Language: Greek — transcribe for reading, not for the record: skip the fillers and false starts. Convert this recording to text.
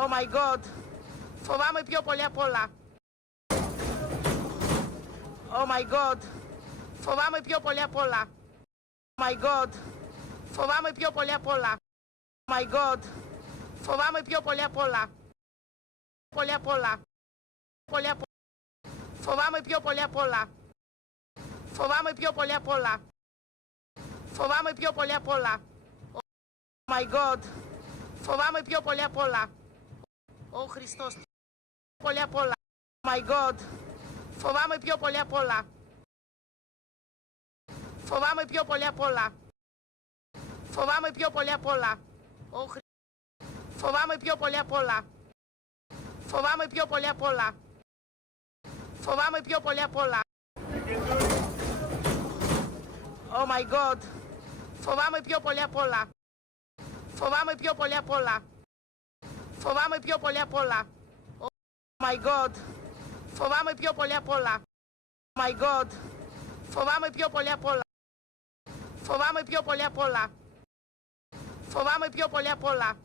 Oh my God. Φοβάμαι πιο πολύ απ' όλα. Oh my God. Φοβάμαι πιο πολύ απ' όλα. Oh my God. Φοβάμαι πιο πολύ απ' όλα. Oh my God. Φοβάμαι πιο πολύ απ' όλα. Πολύ απ' όλα. Πολύ απ' όλα. Φοβάμαι πιο πολύ απ' όλα. Φοβάμαι πιο πολύ απ' όλα. Φοβάμαι πιο πολύ απ' όλα. Oh my God. Φοβάμαι πιο πολύ απ' όλα. Ω Χριστός. Πολύ απ' όλα. Oh my God. Φοβάμαι πιο πολύ απ' όλα. Φοβάμαι πιο πολύ απ' όλα. Φοβάμαι πιο πολύ απ' όλα. Φοβάμαι πιο πολύ απ' όλα. Φοβάμαι πιο πολύ απ' όλα. Φοβάμαι πιο πολύ απ' όλα. Oh my God. Φοβάμαι πιο πολύ απ' όλα. Φοβάμαι πιο πολύ απ' όλα. Φοβάμαι πιο πολύ απ' όλα. Oh my God. Φοβάμαι πιο πολύ απ' όλα. Oh my God. Φοβάμαι πιο πολύ απ' όλα. Φοβάμαι πιο πολύ απ' όλα. Φοβάμαι πιο πολύ απ' όλα.